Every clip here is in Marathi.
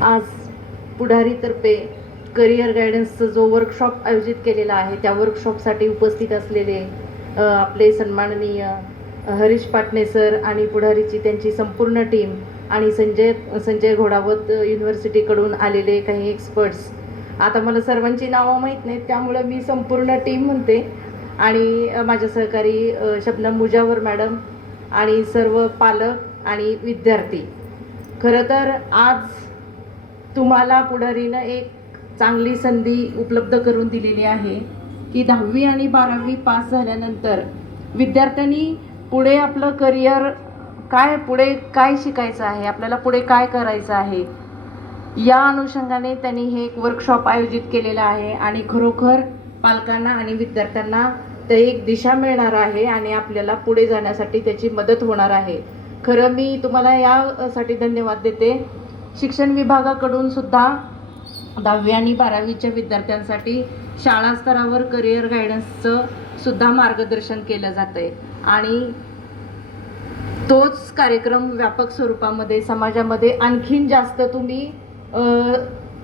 आज पुढारीतर्फे करिअर गायडन्सचा जो वर्कशॉप आयोजित केलेला आहे त्या वर्कशॉपसाठी उपस्थित असलेले आपले सन्माननीय हरीश पाटणे सर आणि पुढारीची त्यांची संपूर्ण टीम आणि संजय संजय घोडावत युनिव्हर्सिटीकडून आलेले काही एक्सपर्ट्स आता मला सर्वांची नावं माहीत नाहीत त्यामुळं मी संपूर्ण टीम म्हणते. आणि माझ्या सहकारी शबनम मुजावर मॅडम आणि सर्व पालक आणि विद्यार्थी. खरं तर आज तुम्हाला पुढारीनं एक चांगली संधी उपलब्ध करून दिलेली आहे की दहावी आणि बारावी पास झाल्यानंतर विद्यार्थ्यांनी पुढे आपलं करिअर काय पुढे काय शिकायचं आहे आपल्याला पुढे काय करायचं आहे या अनुषंगाने त्यांनी हे एक वर्कशॉप आयोजित केलेलं आहे आणि खरोखर पालकांना आणि विद्यार्थ्यांना ते एक दिशा मिळणार आहे आणि आपल्याला पुढे जाण्यासाठी त्याची मदत होणार आहे. खरं मी तुम्हाला यासाठी धन्यवाद देते. शिक्षण विभागाकडून सुद्धा दहावी आणि बारावीच्या विद्यार्थ्यांसाठी शाळा स्तरावर करिअर गायडन्सचं सुद्धा मार्गदर्शन केलं जातं आहे आणि तोच कार्यक्रम व्यापक स्वरूपामध्ये समाजामध्ये आणखीन जास्त तुम्ही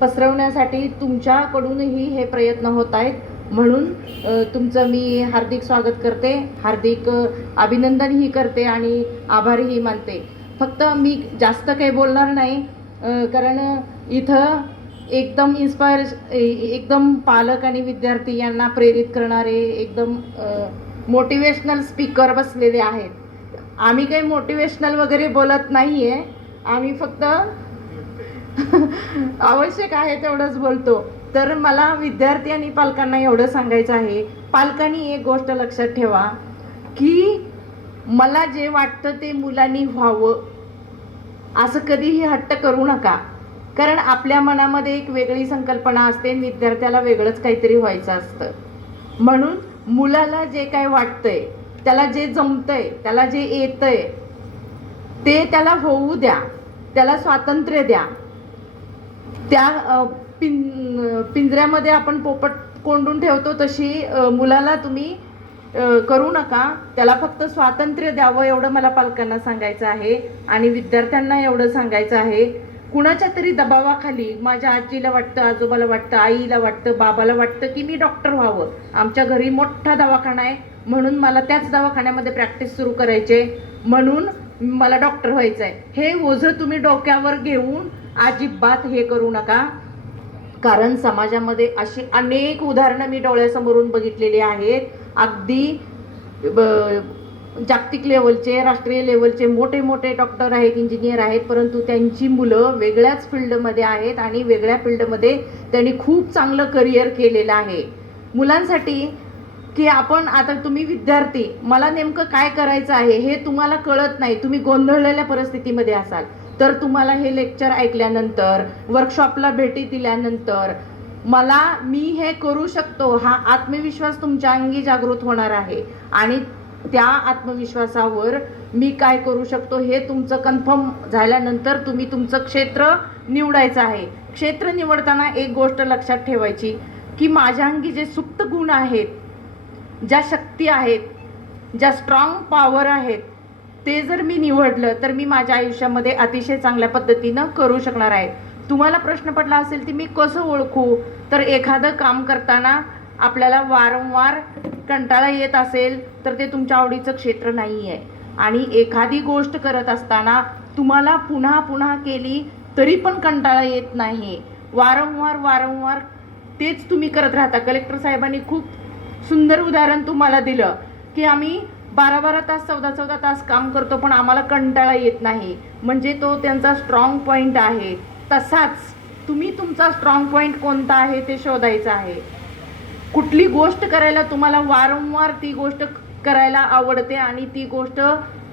पसरवण्यासाठी तुमच्याकडूनही हे प्रयत्न होत आहेत. म्हणून तुमचं मी हार्दिक स्वागत करते. हार्दिक अभिनंदनही करते आणि आभारही मानते. फक्त मी जास्त काही बोलणार नाही. कारण इथं एकदम इन्स्पायर एकदम पालक आणि विद्यार्थी यांना प्रेरित करणारे एकदम मोटिवेशनल स्पीकर बसलेले आहेत. आम्ही काही मोटिवेशनल वगैरे बोलत नाही आहे आम्ही फक्त आवश्यक आहे तेवढंच बोलतो. तर मला विद्यार्थी आणि पालकांना एवढं सांगायचं आहे. पालकांनी एक गोष्ट लक्षात ठेवा की मला जे वाटतं ते मुलांनी व्हावं. असं कधीही हट्ट करू नका. कारण आपल्या मनामध्ये एक वेगळी संकल्पना असते विद्यार्थ्याला वेगळंच काहीतरी व्हायचं असतं. म्हणून मुलाला जे काय वाटतंय त्याला जे जमतंय त्याला जे येतंय ते त्याला होऊ द्या. त्याला स्वातंत्र्य द्या. त्या पिं पिंजऱ्यामध्ये आपण पोपट कोंडून ठेवतो तशी मुलाला तुम्ही करू नका. त्याला फक्त स्वातंत्र्य द्यावं एवढं मला पालकांना सांगायचं आहे आणि विद्यार्थ्यांना एवढं सांगायचं आहे. कुणाच्या तरी दबावाखाली माझ्या आजीला वाटतं आजोबाला वाटतं आईला वाटतं बाबाला वाटतं की मी डॉक्टर व्हावं. आमच्या घरी मोठा दवाखाना आहे. म्हणून मला त्याच दवाखान्यामध्ये प्रॅक्टिस सुरू करायचे. म्हणून मला डॉक्टर व्हायचं आहे हे ओझं तुम्ही डोक्यावर घेऊन अजिबात हे करू नका. कारण समाजामध्ये अशी अनेक उदाहरणं मी डोळ्यासमोरून बघितलेली आहेत. अगदी ब- जागतिक लेवलचे राष्ट्रीय लेवलचे मोठे मोठे डॉक्टर आहेत इंजिनियर आहेत परंतु त्यांची मुलं वेगळ्याच फील्डमध्ये आहेत आणि वेगळ्या फील्डमध्ये त्यांनी खूप चांगलं करिअर केलेलं आहे. मुलांसाठी की आपण आता तुम्ही विद्यार्थी मला नेमकं काय करायचं आहे हे तुम्हाला कळत नाही. तुम्ही गोंधळलेल्या परिस्थितीमध्ये असाल. तर तुम्हाला हे लेक्चर ऐकल्यानंतर वर्कशॉपला भेटी दिल्यानंतर मला मी हे करू शकतो हा आत्मविश्वास तुमच्या अंगी जागृत होणार आहे. आणि त्या आत्मविश्वासावर मी काय करू शकतो हे तुमचं कन्फर्म झाल्यानंतर तुम्ही तुमचं क्षेत्र निवडायचं आहे. क्षेत्र निवडताना एक गोष्ट लक्षात ठेवायची की माझ्या अंगी जे सुप्त गुण आहेत ज्या शक्ती आहेत ज्या स्ट्रॉंग पॉवर आहेत ते जर मी निवडलं तर मी माझ्या आयुष्यामध्ये अतिशय चांगल्या पद्धतीनं करू शकणार आहे. तुम्हाला प्रश्न पडला असेल की मी कसं ओळखू? तर एखादं काम करताना आपल्याला वारंवार कंटाळा येत असेल तर ते तुमच्या आवडीचं क्षेत्र नाही आहे आणि एखादी गोष्ट करत असताना तुम्हाला पुन्हा पुन्हा केली तरी पण कंटाळा येत नाही वारंवार वारंवार तेच तुम्ही करत राहता. कलेक्टर साहेबांनी खूप सुंदर उदाहरण तुम्हाला दिलं की आम्ही बारा बारा तास चौदा चौदा तास काम करतो पण आम्हाला कंटाळा येत नाही. म्हणजे तो त्यांचा स्ट्रॉंग पॉईंट आहे. तसाच तुम्ही तुमचा स्ट्रॉंग पॉईंट कोणता आहे ते शोधायचं आहे. कुठली गोष्ट करायला तुम्हाला वारंवार ती गोष्ट करायला आवडते आणि ती गोष्ट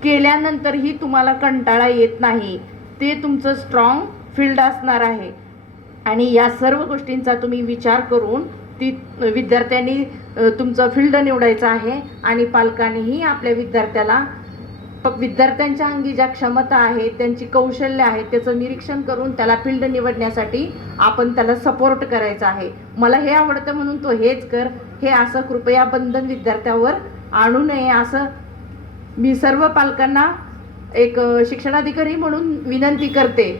केल्यानंतरही तुम्हाला कंटाळा येत नाही. ते तुमचं स्ट्रॉंग फील्ड असणार आहे. आणि या सर्व गोष्टींचा तुम्ही विचार करून ती विद्यार्थ्यांनी तुमचं फील्ड निवडायचं आहे आणि पालकांनीही आपल्या विद्यार्थ्याला विद्यार्थ्यांच्या अंगी ज्या क्षमता आहेत त्यांची कौशल्य आहेत त्याचं निरीक्षण करून त्याला फील्ड निवडण्यासाठी आपण त्याला सपोर्ट करायचा आहे. मला हे आवडतं म्हणून तो हेच कर. हे असं कृपया बंधन विद्यार्थ्यावर आणू नये असं मी सर्व पालकांना एक शिक्षणाधिकारी म्हणून विनंती करते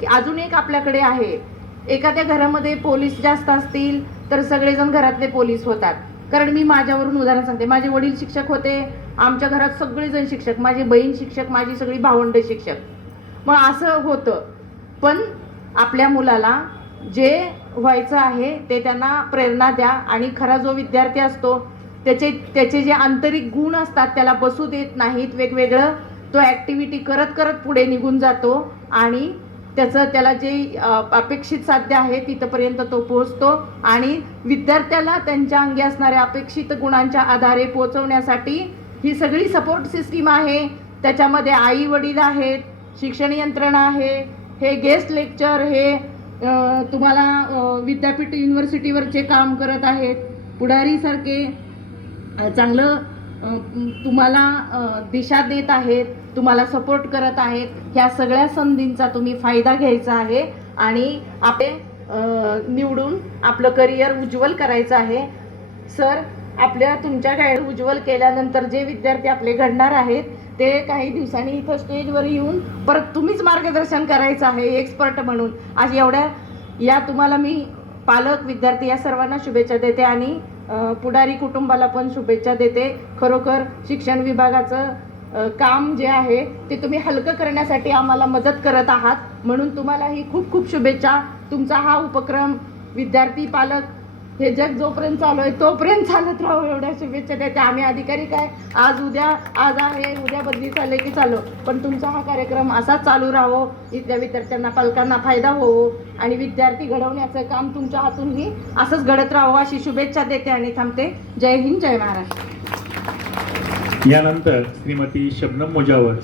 की अजून एक आपल्याकडे आहे. एखाद्या घरामध्ये पोलीस जास्त असतील तर सगळेजण घरातले पोलीस होतात. कारण मी माझ्यावरून उदाहरण सांगते. माझे वडील शिक्षक होते आमच्या घरात सगळेजण शिक्षक माझी बहीण शिक्षक माझी सगळी भावंड शिक्षक. मग असं होतं. पण आपल्या मुलाला जे व्हायचं आहे ते त्यांना प्रेरणा द्या आणि खरा जो विद्यार्थी असतो त्याचे त्याचे जे आंतरिक गुण असतात त्याला बसू देत नाहीत. वेगवेगळं तो ॲक्टिव्हिटी करत करत पुढे निघून जातो आणि त्याचं त्याला जे अपेक्षित साध्य आहे तिथपर्यंत तो पोहोचतो आणि विद्यार्थ्याला त्यांच्या अंगी असणाऱ्या अपेक्षित गुणांच्या आधारे पोहोचवण्यासाठी ही सगळी सपोर्ट सिस्टीम आहे. त्याच्यामध्ये आई वडील आहेत शिक्षण यंत्रणा आहे हे गेस्ट लेक्चर हे तुम्हाला विद्यापीठ युनिव्हर्सिटीवरचे काम करत आहेत. पुढारीसारखे चांगलं तुम्हाला दिशा देत आहेत तुम्हाला सपोर्ट करत आहेत. ह्या सगळ्या संधींचा तुम्ही फायदा घ्यायचा आहे आणि आपले निवडून आपलं करिअर उज्ज्वल करायचं आहे. सर आपल्या तुमच्या गाईड उज्ज्वल केल्यानंतर जे विद्यार्थी आपले घडणार आहेत ते काही दिवसांनी इथं स्टेजवर येऊन परत तुम्हीच मार्गदर्शन करायचं आहे एक्सपर्ट म्हणून. आज एवढ्या या तुम्हाला मी पालक विद्यार्थी या सर्वांना शुभेच्छा देते आणि पुढारी कुटुंबाला पण शुभेच्छा देते. खरोखर शिक्षण विभागाचं काम जे आहे ते तुम्ही हलकं करण्यासाठी आम्हाला मदत करत आहात. म्हणून तुम्हालाही खूप खूप शुभेच्छा. तुमचा हा उपक्रम विद्यार्थी पालक हे जग जोपर्यंत चालू आहे तोपर्यंत चालत राहू एवढ्या शुभेच्छा देते आम्ही अधिकारी काय? आज उद्या आज आहे उद्या बदली चालले की चालू. पण तुमचा हा कार्यक्रम असाच चालू राहो. इथल्या विद्यार्थ्यांना पालकांना फायदा होवो. आणि विद्यार्थी घडवण्याचं काम तुमच्या हातूनही असंच घडत राहो. अशी शुभेच्छा देते आणि थांबते. जय हिंद जय महाराष्ट्र. यानंतर श्रीमती शबनम मोजावर